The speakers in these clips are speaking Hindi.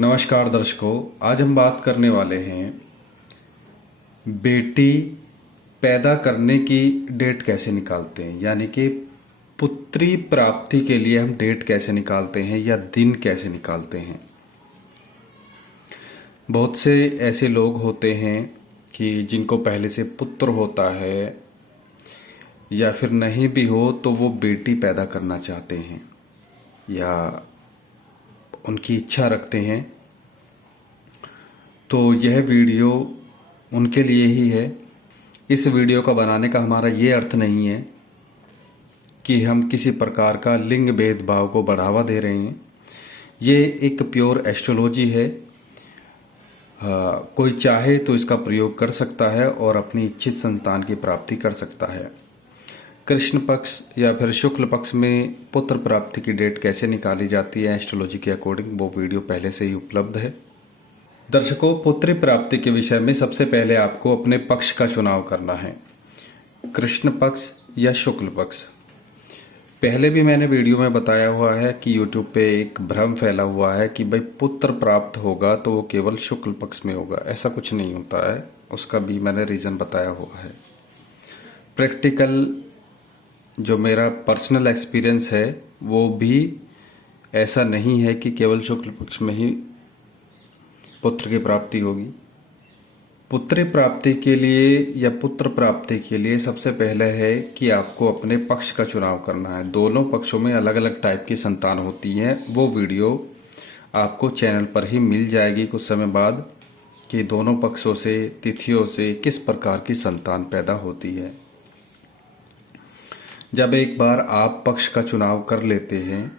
नमस्कार दर्शकों, आज हम बात करने वाले हैं बेटी पैदा करने की डेट कैसे निकालते हैं, यानी कि पुत्री प्राप्ति के लिए हम डेट कैसे निकालते हैं या दिन कैसे निकालते हैं। बहुत से ऐसे लोग होते हैं कि जिनको पहले से पुत्र होता है या फिर नहीं भी हो तो वो बेटी पैदा करना चाहते हैं या उनकी इच्छा रखते हैं। तो यह वीडियो उनके लिए ही है। इस वीडियो का बनाने का हमारा ये अर्थ नहीं है कि हम किसी प्रकार का लिंग भेदभाव को बढ़ावा दे रहे हैं। ये एक प्योर एस्ट्रोलॉजी है। कोई चाहे तो इसका प्रयोग कर सकता है और अपनी इच्छित संतान की प्राप्ति कर सकता है। कृष्ण पक्ष या फिर शुक्ल पक्ष में पुत्र प्राप्ति की डेट कैसे निकाली जाती है एस्ट्रोलॉजी के अकॉर्डिंग, वो वीडियो पहले से ही उपलब्ध है। दर्शकों, पुत्री प्राप्ति के विषय में सबसे पहले आपको अपने पक्ष का चुनाव करना है, कृष्ण पक्ष या शुक्ल पक्ष। पहले भी मैंने वीडियो में बताया हुआ है कि YouTube पे एक भ्रम फैला हुआ है कि भाई पुत्र प्राप्त होगा तो वो केवल शुक्ल पक्ष में होगा। ऐसा कुछ नहीं होता है, उसका भी मैंने रीज़न बताया हुआ है। प्रैक्टिकल जो मेरा पर्सनल एक्सपीरियंस है वो भी ऐसा नहीं है कि केवल शुक्ल पक्ष में ही पुत्र की प्राप्ति होगी। पुत्री प्राप्ति के लिए या पुत्र प्राप्ति के लिए सबसे पहले है कि आपको अपने पक्ष का चुनाव करना है। दोनों पक्षों में अलग अलग टाइप की संतान होती है। वो वीडियो आपको चैनल पर ही मिल जाएगी कुछ समय बाद कि दोनों पक्षों से, तिथियों से किस प्रकार की संतान पैदा होती है। जब एक बार आप पक्ष का चुनाव कर लेते हैं,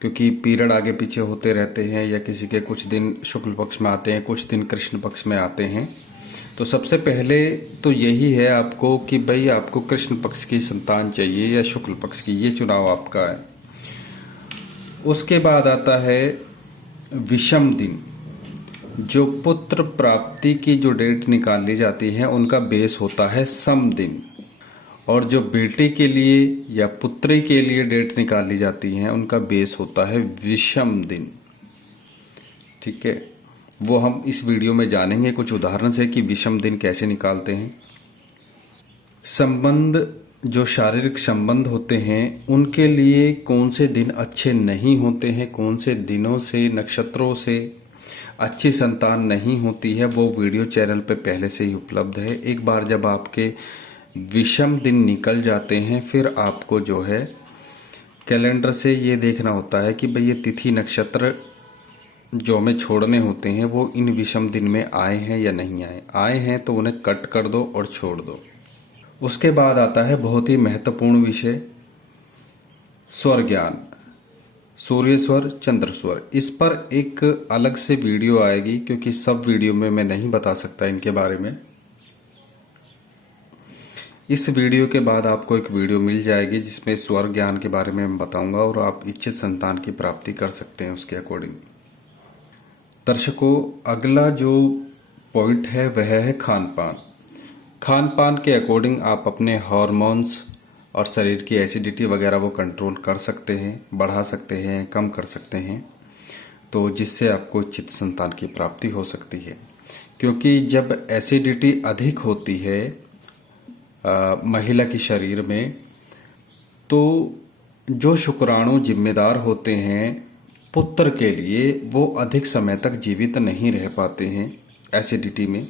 क्योंकि पीरियड आगे पीछे होते रहते हैं या किसी के कुछ दिन शुक्ल पक्ष में आते हैं, कुछ दिन कृष्ण पक्ष में आते हैं, तो सबसे पहले तो यही है आपको कि भाई आपको कृष्ण पक्ष की संतान चाहिए या शुक्ल पक्ष की, ये चुनाव आपका है। उसके बाद आता है विषम दिन। जो पुत्र प्राप्ति की जो डेट निकाली जाती है उनका बेस होता है सम दिन, और जो बेटे के लिए या पुत्री के लिए डेट निकाली जाती है उनका बेस होता है विषम दिन। ठीक है, वो हम इस वीडियो में जानेंगे कुछ उदाहरण से कि विषम दिन कैसे निकालते हैं। संबंध, जो शारीरिक संबंध होते हैं उनके लिए कौन से दिन अच्छे नहीं होते हैं, कौन से दिनों से, नक्षत्रों से अच्छी संतान नहीं होती है, वो वीडियो चैनल पे पहले से ही उपलब्ध है। एक बार जब आपके विषम दिन निकल जाते हैं फिर आपको जो है कैलेंडर से ये देखना होता है कि भाई ये तिथि नक्षत्र जो हमें छोड़ने होते हैं वो इन विषम दिन में आए हैं या नहीं आए। आए हैं तो उन्हें कट कर दो और छोड़ दो। उसके बाद आता है बहुत ही महत्वपूर्ण विषय, स्वर ज्ञान, सूर्य स्वर, चंद्र स्वर। इस पर एक अलग से वीडियो आएगी क्योंकि सब वीडियो में मैं नहीं बता सकता इनके बारे में। इस वीडियो के बाद आपको एक वीडियो मिल जाएगी जिसमें स्वर ज्ञान के बारे में मैं बताऊंगा और आप इच्छित संतान की प्राप्ति कर सकते हैं उसके अकॉर्डिंग। दर्शकों, अगला जो पॉइंट है वह है खान पान। खान पान के अकॉर्डिंग आप अपने हार्मोन्स और शरीर की एसिडिटी वगैरह वो कंट्रोल कर सकते हैं, बढ़ा सकते हैं, कम कर सकते हैं, तो जिससे आपको इच्छित संतान की प्राप्ति हो सकती है। क्योंकि जब एसिडिटी अधिक होती है महिला के शरीर में, तो जो शुक्राणु जिम्मेदार होते हैं पुत्र के लिए वो अधिक समय तक जीवित नहीं रह पाते हैं एसिडिटी में,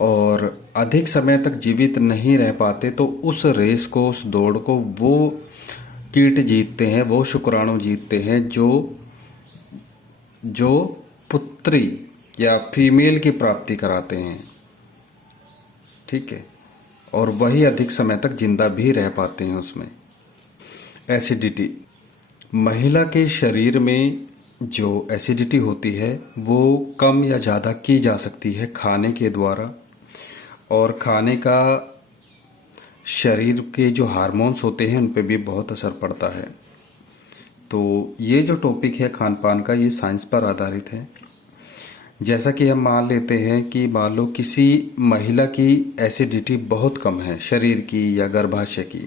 और अधिक समय तक जीवित नहीं रह पाते तो उस रेस को, उस दौड़ को वो कीट जीतते हैं, वो शुक्राणु जीतते हैं जो पुत्री या फीमेल की प्राप्ति कराते हैं। ठीक है, और वही अधिक समय तक जिंदा भी रह पाते हैं उसमें। एसिडिटी, महिला के शरीर में जो एसिडिटी होती है वो कम या ज़्यादा की जा सकती है खाने के द्वारा, और खाने का शरीर के जो हार्मोन्स होते हैं उन पे भी बहुत असर पड़ता है। तो ये जो टॉपिक है खान पान का, ये साइंस पर आधारित है। जैसा कि हम मान लेते हैं कि मान लो किसी महिला की एसिडिटी बहुत कम है शरीर की या गर्भाशय की,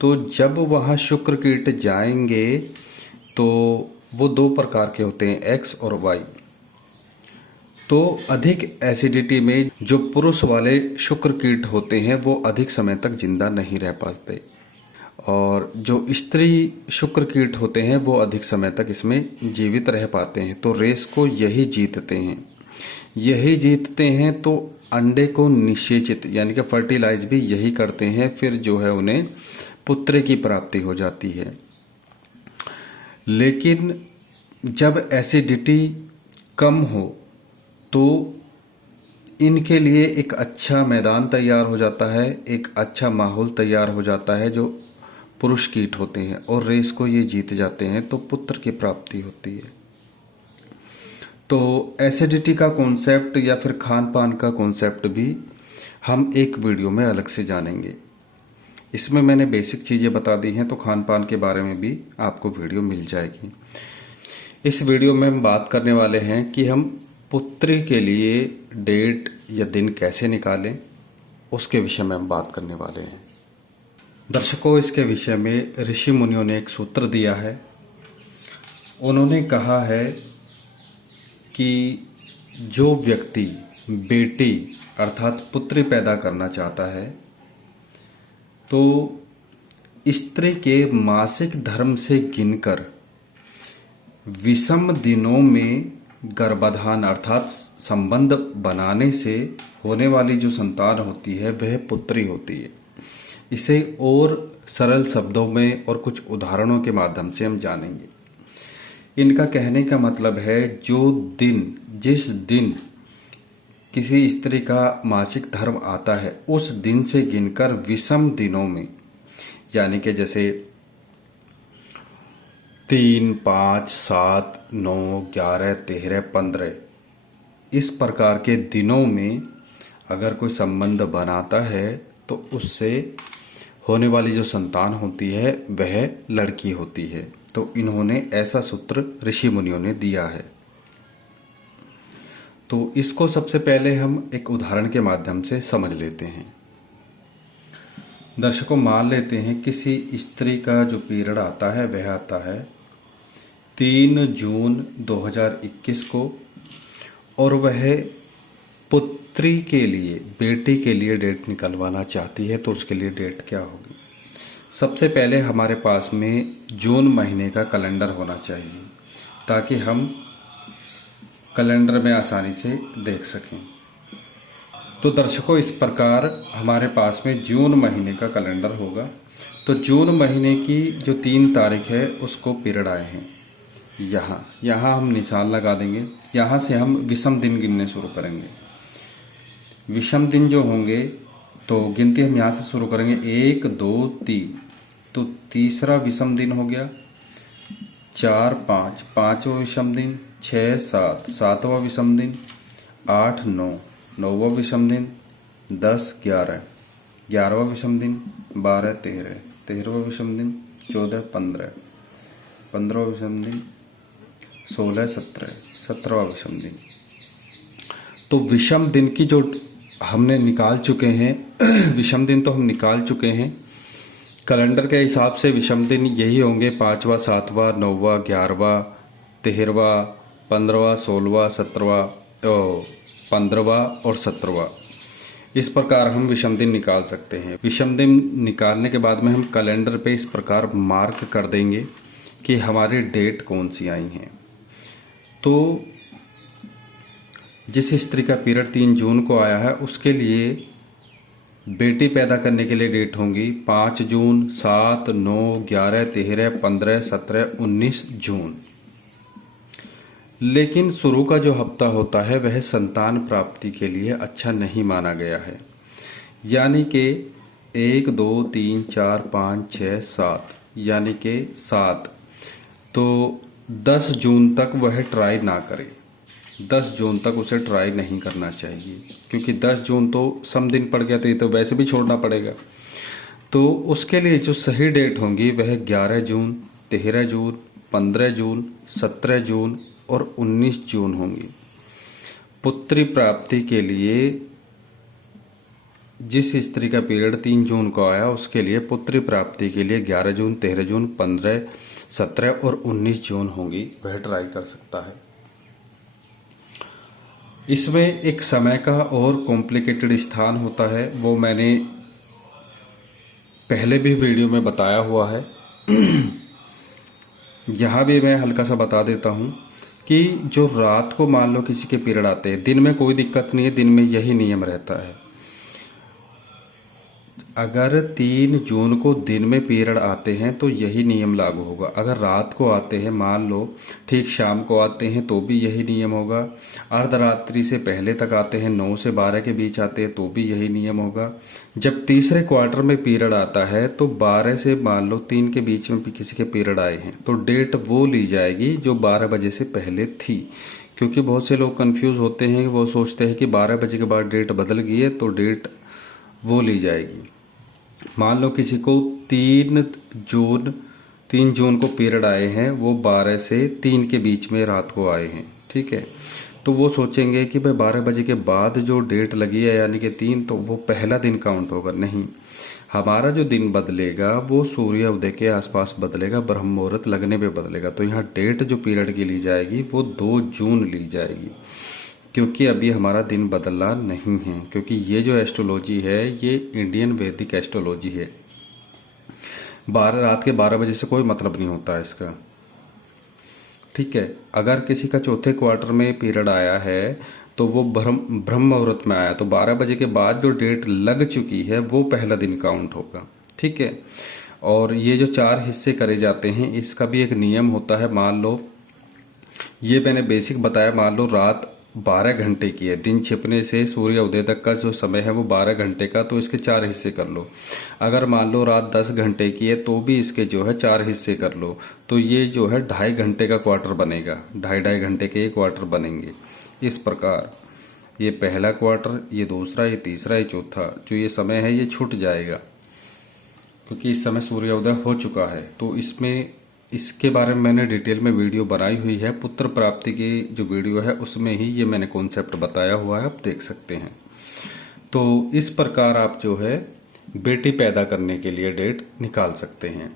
तो जब वहाँ शुक्र कीट जाएंगे तो वो दो प्रकार के होते हैं, एक्स और वाई। तो अधिक एसिडिटी में जो पुरुष वाले शुक्र कीट होते हैं वो अधिक समय तक जिंदा नहीं रह पाते, और जो स्त्री शुक्र कीट होते हैं वो अधिक समय तक इसमें जीवित रह पाते हैं। तो रेस को यही जीतते हैं। तो अंडे को निषेचित यानी कि फर्टिलाइज भी यही करते हैं, फिर जो है उन्हें पुत्र की प्राप्ति हो जाती है। लेकिन जब एसिडिटी कम हो तो इनके लिए एक अच्छा मैदान तैयार हो जाता है, एक अच्छा माहौल तैयार हो जाता है, जो पुरुष कीट होते हैं, और रेस को ये जीत जाते हैं तो पुत्र की प्राप्ति होती है। तो एसिडिटी का कॉन्सेप्ट या फिर खान पान का कॉन्सेप्ट भी हम एक वीडियो में अलग से जानेंगे। इसमें मैंने बेसिक चीज़ें बता दी हैं, तो खान पान के बारे में भी आपको वीडियो मिल जाएगी। इस वीडियो में हम बात करने वाले हैं कि हम पुत्री के लिए डेट या दिन कैसे निकालें, उसके विषय में हम बात करने वाले हैं। दर्शकों, इसके विषय में ऋषि मुनियों ने एक सूत्र दिया है। उन्होंने कहा है कि जो व्यक्ति बेटी अर्थात पुत्री पैदा करना चाहता है तो स्त्री के मासिक धर्म से गिनकर विषम दिनों में गर्भाधान अर्थात संबंध बनाने से होने वाली जो संतान होती है वह पुत्री होती है। इसे और सरल शब्दों में और कुछ उदाहरणों के माध्यम से हम जानेंगे। इनका कहने का मतलब है जिस दिन किसी स्त्री का मासिक धर्म आता है उस दिन से गिनकर विषम दिनों में, यानी कि जैसे 3, 5, 7, 9, 11, 13, 15 इस प्रकार के दिनों में अगर कोई संबंध बनाता है तो उससे होने वाली जो संतान होती है वह लड़की होती है। तो इन्होंने ऐसा सूत्र ऋषि मुनियों ने दिया है। तो इसको सबसे पहले हम एक उदाहरण के माध्यम से समझ लेते हैं। दर्शकों, मान लेते हैं किसी स्त्री का जो पीरियड आता है वह आता है 3 जून 2021 को, और वह पुत्री के लिए, बेटी के लिए डेट निकलवाना चाहती है। तो उसके लिए डेट क्या होगी? सबसे पहले हमारे पास में जून महीने का कैलेंडर होना चाहिए ताकि हम कैलेंडर में आसानी से देख सकें। तो दर्शकों, इस प्रकार हमारे पास में जून महीने का कैलेंडर होगा। तो जून महीने की जो 3 तारीख है उसको पीरियड आए हैं। यहाँ हम निशान लगा देंगे। यहाँ से हम विषम दिन गिनने शुरू करेंगे। विषम दिन जो होंगे तो गिनती हम यहाँ से शुरू करेंगे 1, 2, 3। तो तीसरा विषम दिन हो गया, 4, 5 पांचवा विषम दिन, 6, 7 सातवां विषम दिन, 8, 9 नौवां विषम दिन, 10, 11 11वां विषम दिन, 12, 13 13वां विषम दिन, 14, 15 15वां विषम दिन, 16, 17 17वां विषम दिन। तो विषम दिन की जो हमने निकाल चुके हैं विषम दिन तो हम निकाल चुके हैं। कैलेंडर के हिसाब से विषम दिन यही होंगे 5वां, 7वां, 9वां, 11वां, 13वां, 15वां, 16वां, 17वां, 15वां और 17वां। इस प्रकार हम विषम दिन निकाल सकते हैं। विषम दिन निकालने के बाद में हम कैलेंडर पे इस प्रकार मार्क कर देंगे कि हमारी डेट कौन सी आई हैं। तो जिस स्त्री का पीरियड 3 जून को आया है उसके लिए बेटी पैदा करने के लिए डेट होंगी 5 जून, 7, 9, 11, 13, 15, 17, 19 जून। लेकिन शुरू का जो हफ्ता होता है वह संतान प्राप्ति के लिए अच्छा नहीं माना गया है, यानी कि 1, 2, 3, 4, 5, 6, 7 यानी कि 7। तो 10 जून तक वह ट्राई ना करे। 10 जून तक उसे ट्राई नहीं करना चाहिए, क्योंकि 10 जून तो सम दिन पड़ गया तो ये तो वैसे भी छोड़ना पड़ेगा। तो उसके लिए जो सही डेट होंगी वह 11 जून, 13 जून, 15 जून, 17 जून और 19 जून होंगी। पुत्री प्राप्ति के लिए जिस स्त्री का पीरियड 3 जून को आया उसके लिए पुत्री प्राप्ति के लिए 11 जून, 13 जून, 15, 17 और 19 जून होंगी वह ट्राई कर सकता है। इसमें एक समय का और कॉम्प्लिकेटेड स्थान होता है, वो मैंने पहले भी वीडियो में बताया हुआ है। यहाँ भी मैं हल्का सा बता देता हूँ कि जो रात को मान लो किसी के पीरियड आते हैं, दिन में कोई दिक्कत नहीं है, दिन में यही नियम रहता है। अगर 3 जून को दिन में पीरियड आते हैं तो यही नियम लागू होगा। अगर रात को आते हैं, मान लो ठीक शाम को आते हैं, तो भी यही नियम होगा। अर्धरात्रि से पहले तक आते हैं, 9 से 12 के बीच आते हैं, तो भी यही नियम होगा। जब तीसरे क्वार्टर में पीरियड आता है तो 12 से मान लो 3 के बीच में भी किसी के पीरियड आए हैं तो डेट वो ली जाएगी जो 12 बजे से पहले थी। क्योंकि बहुत से लोग कंफ्यूज होते हैं, वो सोचते हैं कि 12 बजे के बाद डेट बदल गई है तो डेट वो ली जाएगी। मान लो किसी को 3 जून को पीरियड आए हैं, वो 12 से 3 के बीच में रात को आए हैं, ठीक है। तो वो सोचेंगे कि भाई 12 बजे के बाद जो डेट लगी है यानी कि 3, तो वो पहला दिन काउंट होगा। नहीं, हमारा जो दिन बदलेगा वो सूर्य उदय के आसपास बदलेगा, ब्रह्म मुहूर्त लगने पे बदलेगा। तो यहाँ डेट जो पीरियड की ली जाएगी वो 2 जून ली जाएगी, क्योंकि अभी हमारा दिन बदला नहीं है। क्योंकि ये जो एस्ट्रोलॉजी है ये इंडियन वैदिक एस्ट्रोलॉजी है। रात के 12 बजे से कोई मतलब नहीं होता है इसका, ठीक है। अगर किसी का चौथे क्वार्टर में पीरियड आया है तो वो ब्रह्म मुहूर्त में आया, तो 12 बजे के बाद जो डेट लग चुकी है वो पहला दिन काउंट होगा, ठीक है। और ये जो 4 हिस्से करे जाते हैं इसका भी एक नियम होता है। मान लो ये मैंने बेसिक बताया, मान लो रात 12 घंटे की है, दिन छिपने से सूर्य उदय तक का जो समय है वो 12 घंटे का, तो इसके 4 हिस्से कर लो। अगर मान लो रात 10 घंटे की है तो भी इसके जो है 4 हिस्से कर लो, तो ये जो है 2.5 घंटे का क्वार्टर बनेगा, 2.5 घंटे के क्वार्टर बनेंगे। इस प्रकार ये पहला क्वार्टर, ये दूसरा, ये तीसरा, ये चौथा, जो ये समय है ये छूट जाएगा क्योंकि इस समय सूर्योदय हो चुका है। तो इसके बारे में मैंने डिटेल में वीडियो बनाई हुई है। पुत्र प्राप्ति की जो वीडियो है उसमें ही ये मैंने कॉन्सेप्ट बताया हुआ है, आप देख सकते हैं। तो इस प्रकार आप जो है बेटी पैदा करने के लिए डेट निकाल सकते हैं।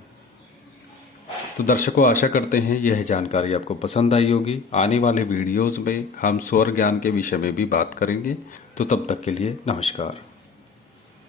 तो दर्शकों, आशा करते हैं यह जानकारी आपको पसंद आई होगी। आने वाले वीडियोस में हम सौर ज्ञान के विषय में भी बात करेंगे। तो तब तक के लिए नमस्कार।